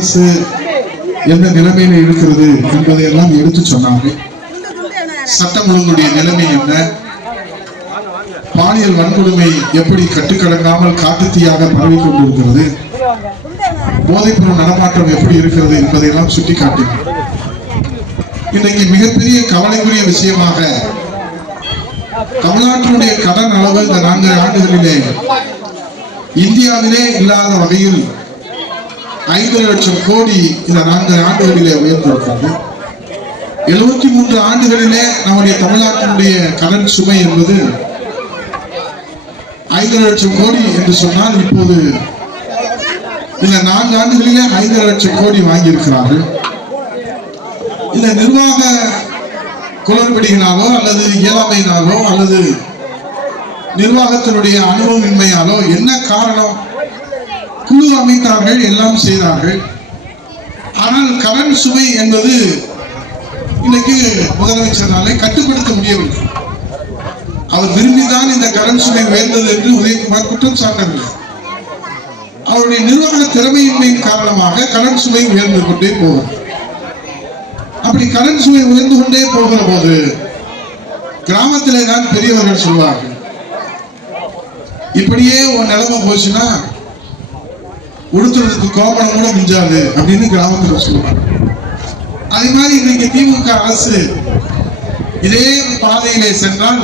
அரசு எந்த நிலைமையில இருக்கிறது என்பதை எல்லாம் எடுத்து சொன்னாங்க. சட்டம் ஒழுங்குடைய நிலைமை என்ன? பாலியல் வன்கொடுமை எப்படி கட்டுக்கடங்காமல் காட்டுத்தீயாக பரவி கொண்டிருக்கிறது? போதைப்பொருள் நடமாட்டம் எப்படி இருக்கிறது என்பதையெல்லாம் சுட்டிக்காட்டினார் இன்றைக்கு மிகப்பெரிய கவலைக்குரிய விஷயமாக தமிழ்நாட்டினுடைய கடன் அளவு இந்த நான்கு ஆண்டுகளிலே இந்தியாவிலே இல்லாத வகையில் ஐந்து லட்சம் கோடி இந்த நான்கு ஆண்டுகளிலே உயர்ந்திருக்கிறது. எழுபத்தி மூன்று ஆண்டுகளிலே நம்முடைய தமிழ்நாட்டினுடைய கடன் சுமை என்பது ஐந்து லட்சம் கோடி என்று சொன்னால் இப்போது இந்த நான்கு ஆண்டுகளிலே ஐந்து லட்சம் கோடி வாங்கியிருக்கிறார்கள். இந்த நிர்வாக குளறுபடிகளாலோ அல்லது இயலாமையினாலோ அல்லது நிர்வாகத்தினுடைய அனுபவமின்மையாலோ என்ன காரணம்? குழு அமைத்தார்கள் எல்லாம் செய்தார்கள். ஆனால் கடன் சுமை என்பது இன்னைக்கு முதலமைச்சராலே கட்டுப்படுத்த முடியவில்லை. அவர் விரும்பிதான் இந்த கடன் சுமை உயர்ந்தது என்று உதயகுமார் குற்றம் சாட்டவில்லை அவருடைய நிர்வாக திறமையின்மையின் காரணமாக கடன் சுமை உயர்ந்து கொண்டே போகும். அப்படி கடன் சுமை உயர்ந்து கொண்டே போகிற போது கிராமத்திலே தான் பெரியவர்கள் சொல்வார்கள். இப்படியே உன் நிலைமை போச்சுன்னா உடுத்துறதுக்கு கோபம் கூட மிஞ்சாது அப்படின்னு கிராமத்தில் சொல்லுவாங்க. அதே மாதிரி இன்னைக்கு திமுக அரசு இதே பாதையிலே சென்றால்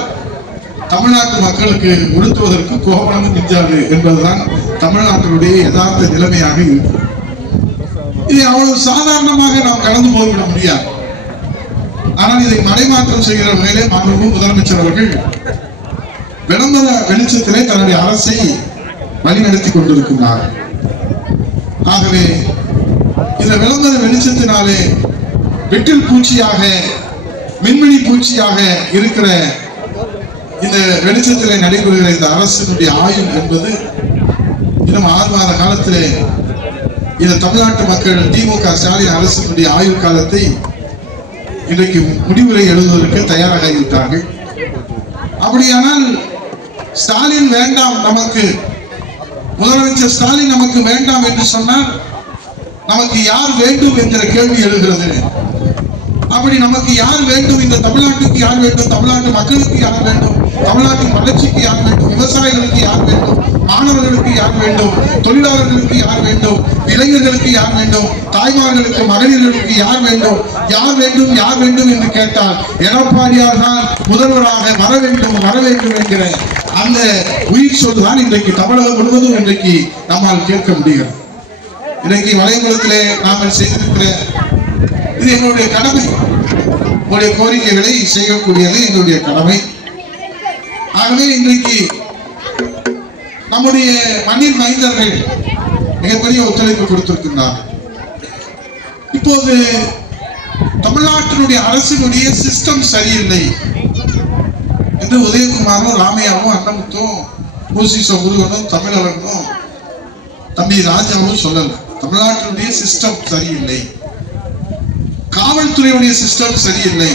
தமிழ்நாட்டு மக்களுக்கு உடுத்துவதற்கு கோபணமும் மிஞ்சாது என்பதுதான் தமிழ்நாட்டினுடைய யதார்த்த நிலைமையாக இருக்கு. இதை அவ்வளவு சாதாரணமாக நாம் கடந்து போய்விட முடியாது. ஆனால் இதை மடைமாற்றம் செய்கிற வகையிலே மாண்பு முதலமைச்சர் அவர்கள் விளம்பர வெளிச்சத்திலே தன்னுடைய அரசை வழிநடத்தி கொண்டிருக்கின்றார் ஆகவே இந்த விளம்பர வெளிச்சத்தினாலே வெட்டில் பூச்சியாக மின்மினி பூச்சியாக இருக்கிற இந்த வெளிச்சத்திலே நடைபெறுகிற இந்த அரசினுடைய ஆயுள் என்பது இன்னும் ஆறு மாத காலத்திலே இந்த தமிழ்நாட்டு மக்கள் திமுக ஸ்டாலின் அரசினுடைய ஆயுள் காலத்தை இன்றைக்கு முடிவுரை எழுதுவதற்கு தயாராக இருக்கிறார்கள். அப்படியானால் ஸ்டாலின் வேண்டாம் நமக்கு. முதலமைச்சர் ஸ்டாலின் நமக்கு வேண்டாம் என்று சொன்னார். நமக்கு யார் வேண்டும் என்கிற கேள்வி எழுகிறது. அப்படி நமக்கு யார் வேண்டும்? இந்த தமிழ்நாட்டுக்கு யார் வேண்டும்? தமிழ்நாட்டு மக்களுக்கு யார் வேண்டும்? தமிழ்நாட்டின் வளர்ச்சிக்கு யார் வேண்டும் விவசாயிகளுக்கு யார் வேண்டும் மாணவர்களுக்கு யார் வேண்டும் தொழிலாளர்களுக்கு யார் வேண்டும் இளைஞர்களுக்கு யார் வேண்டும் தாய்மார்களுக்கு மகளிர்களுக்கு யார் வேண்டும் யார் வேண்டும் யார் வேண்டும் என்று கேட்டால் எடப்பாடியார் தான் முதல்வராக வர வேண்டும் வர வேண்டும் என்கிற அந்த உயிர் சொல்தான் இன்றைக்கு தமிழகம் முழுவதும் இன்றைக்கு நம்மால் கேட்க முடியும் இன்றைக்கு வலைகுளத்திலே நாங்கள் செய்திருக்கிற இது எங்களுடைய கடமை. உங்களுடைய கோரிக்கைகளை செய்யக்கூடியது எங்களுடைய கடமை. ஆகவே இன்றைக்கு நம்முடைய மண்ணின் மைந்தர்கள் மிகப்பெரிய ஒத்துழைப்பு கொடுத்திருக்கின்றார் இப்போது தமிழ்நாட்டினுடைய அரசினுடைய சிஸ்டம் சரியில்லை என்று உதயகுமாரும் ராமையாவும் அன்னமுத்தும் பூசிசோ முருகனும் தமிழரனும் தம்பி ராஜாவும் சொல்லல. தமிழ்நாட்டினுடைய சிஸ்டம் சரியில்லை. காவல்துறையுடைய சிஸ்டம் சரியில்லை.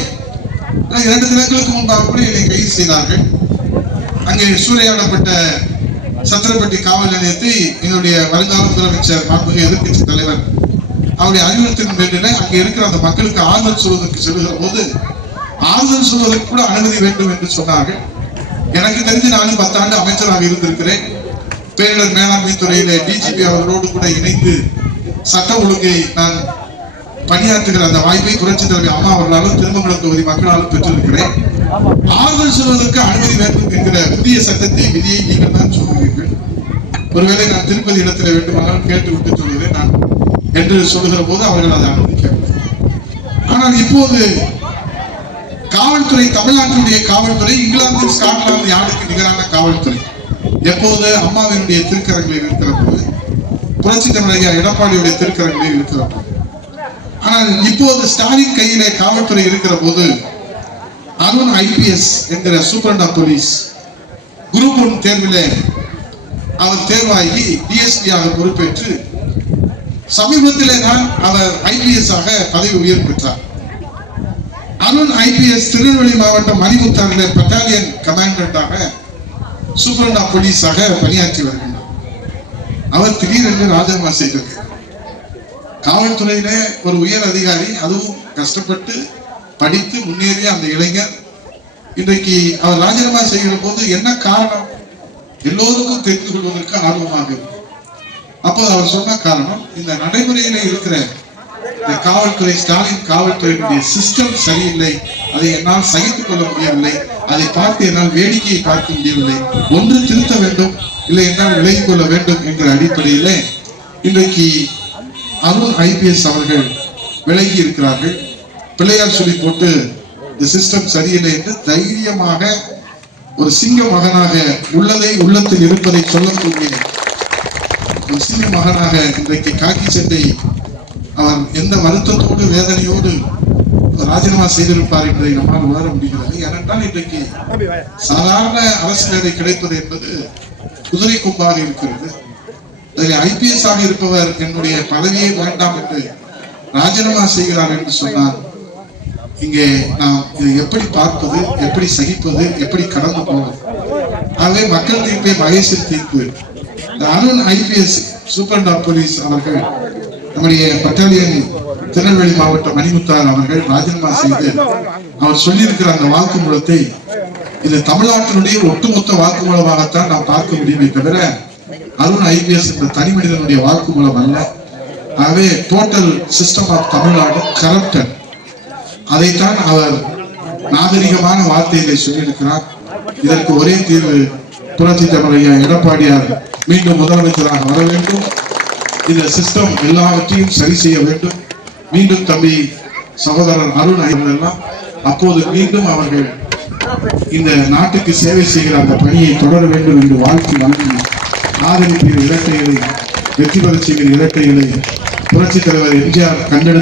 இரண்டு தினங்களுக்கு முன்பாக கூட என்னை கைது செய்தார்கள். அங்கே சூறையாடப்பட்ட சத்திரப்பட்டி காவல் நிலையத்தை எங்களுடைய வருங்கால முதலமைச்சர் மாண்புமிகு எதிர்கட்சி தலைவர் அவருடைய அறிவுறுத்தின் பேரில் அங்கே இருக்கிற அந்த மக்களுக்கு ஆறுதல் சொல்வதற்கு செல்கிற போது ஆறுதல் சொல்வதற்கு கூட அனுமதி வேண்டும் என்று சொன்னார்கள். எனக்கு தெரிஞ்சு நானும் பத்தாண்டு அமைச்சராக இருந்திருக்கிறேன். பேரிடர் மேலாண்மை துறையிலே டிஜிபி அவர்களோடு கூட இணைந்து சட்ட ஒழுங்கை நான் பணியாற்றுகிற அந்த வாய்ப்பை புரட்சி தலைவர் அம்மா அவர்களாலும் திருமங்கலம் தொகுதி மக்களாலும் பெற்றிருக்கிறேன். ஆறுதல் சொல்வதற்கு அனுமதி வேண்டும் என்கிற புதிய சட்டத்தை விதியை நீங்கள் தான் சொல்கிறீர்கள். ஒருவேளை நான் திருப்பதி இடத்துல வேண்டுமானால் கேட்டு விட்டு சொல்கிறேன். நான் என்று சொல்லுகிற போது அவர்கள் அதை அனுமதிக்கவில்லை ஆனால் இப்போது காவல்துறை தமிழ்நாட்டினுடைய காவல்துறை இங்கிலாந்து ஸ்காட்லாந்து யாருக்கு நிகரான காவல்துறை? எப்போது அம்மாவினுடைய திருக்கரங்களில் இருக்கிற போது புரட்சி தமிழக எடப்பாடியுடைய திருக்கரங்களில் இருக்கிற போது. ஆனால் இப்போது ஸ்டாலின் கையிலே காவல்துறை இருக்கிற போது அருண் ஐபிஎஸ் என்கிற சூப்பரண்டா போலீஸ் குரூப் ஒன் தேர்விலே அவர் தேர்வாகி டிஎஸ்பியாக பொறுப்பேற்று சமீபத்திலே தான் அவர் ஐபிஎஸ் ஆக பதவி உயர்வு பெற்றார். அருண் ஐபிஎஸ் திருநெல்வேலி மாவட்டம் மணிமுத்தாரிலே பட்டாலியன் கமாண்டண்டாக சூப்பரண்டா போலீஸாக பணியாற்றி வருகின்றார். அவர் திடீரென்று ராஜினாமா செய்திருக்கிறார். காவல்துறையில ஒரு உயர் அதிகாரி அதுவும் கஷ்டப்பட்டு படித்து முன்னேறிய அந்த இளைஞர். இன்றைக்கு அவர் ராஜினாமா செய்கிற போது என்ன காரணம்? எல்லோருக்கும் தெரிந்து கொள்வதற்கு ஆர்வமாக இருக்கும் அப்போ அவர் சொன்ன காரணம் இந்த நடைமுறையில இருக்கிற இந்த காவல்துறை ஸ்டாலின் காவல்துறையினுடைய சிஸ்டம் சரியில்லை. அதை என்னால் சகித்துக் கொள்ள முடியவில்லை. அதை பார்த்து என்னால் வேடிக்கையை பார்க்க முடியவில்லை. ஒன்று திருத்த வேண்டும் இல்லை என்னால் விலகிக் கொள்ள வேண்டும் என்ற அடிப்படையிலே இன்றைக்கு அருண் ஐபிஎஸ் அவர்கள் விலகி இருக்கிறார்கள். பிள்ளையார் சொல்லி போட்டு இந்த சிஸ்டம் சரியில்லை என்று தைரியமாக ஒரு சிங்க மகனாக உள்ளதை உள்ளத்தில் இருப்பதை சொல்லக்கூடிய ஒரு சிங்க மகனாக இன்றைக்கு காக்கி சட்டை அவர் எந்த வருத்தத்தோடு வேதனையோடு ராஜினாமா செய்திருப்பார் என்பதை நம்மால் உணர முடிகிறது. ஏனென்றால் இன்றைக்கு சாதாரண அரசு வேலை கிடைப்பது என்பது குதிரை கொம்பாக இருக்கிறது. அதில் ஐபிஎஸ் ஆக இருப்பவர் என்னுடைய பதவியை வேண்டாம் என்று ராஜினாமா செய்கிறார் என்று சொன்னார் இங்கே நாம் இதை எப்படி பார்ப்பது எப்படி சகிப்பது எப்படி கடந்து போவது? ஆகவே மக்கள் தீர்ப்பே மகேஷின் தீர்ப்பு. Arun IPS superintendent of police அவர்கள் நம்முடைய பட்டாலியன் திருநெல்வேலி மாவட்ட மணிமுத்தார் அவர்கள் ராஜினாமா செய்து அவர் சொல்லியிருக்கிற அந்த வாக்குமூலத்தை இது தமிழ்நாட்டினுடைய ஒட்டுமொத்த வாக்குமூலமாகத்தான் நாம் பார்க்க முடியுமே தவிர அருண் ஐபிஎஸ் என்ற தனி மனிதனுடைய வாக்குமூலம் அல்ல. ஆகவே total system of Tamil Nadu corrupted அதைத்தான் அவர் நாகரிகமான வார்த்தைகளை சொல்லியிருக்கிறார். இதற்கு ஒரே தீர்வு புரட்சி தமிழையா எடப்பாடியார் மீண்டும் முதலமைச்சராக வர வேண்டும். இந்த சிஸ்டம் எல்லாவற்றையும் சரி செய்ய வேண்டும். மீண்டும் தம்பி சகோதரர் அருண் அவர்கள் அப்போது மீண்டும் அவர்கள் இந்த நாட்டுக்கு சேவை செய்கிற அந்த பணியை தொடர வேண்டும் என்று வாழ்த்து வழங்கினார் ஆதரிப்பின் இலக்கைகளை வெற்றி பெறச் செய்கிற இரட்டைகளை புரட்சித் தலைவர் எம்ஜிஆர் கண்டெடு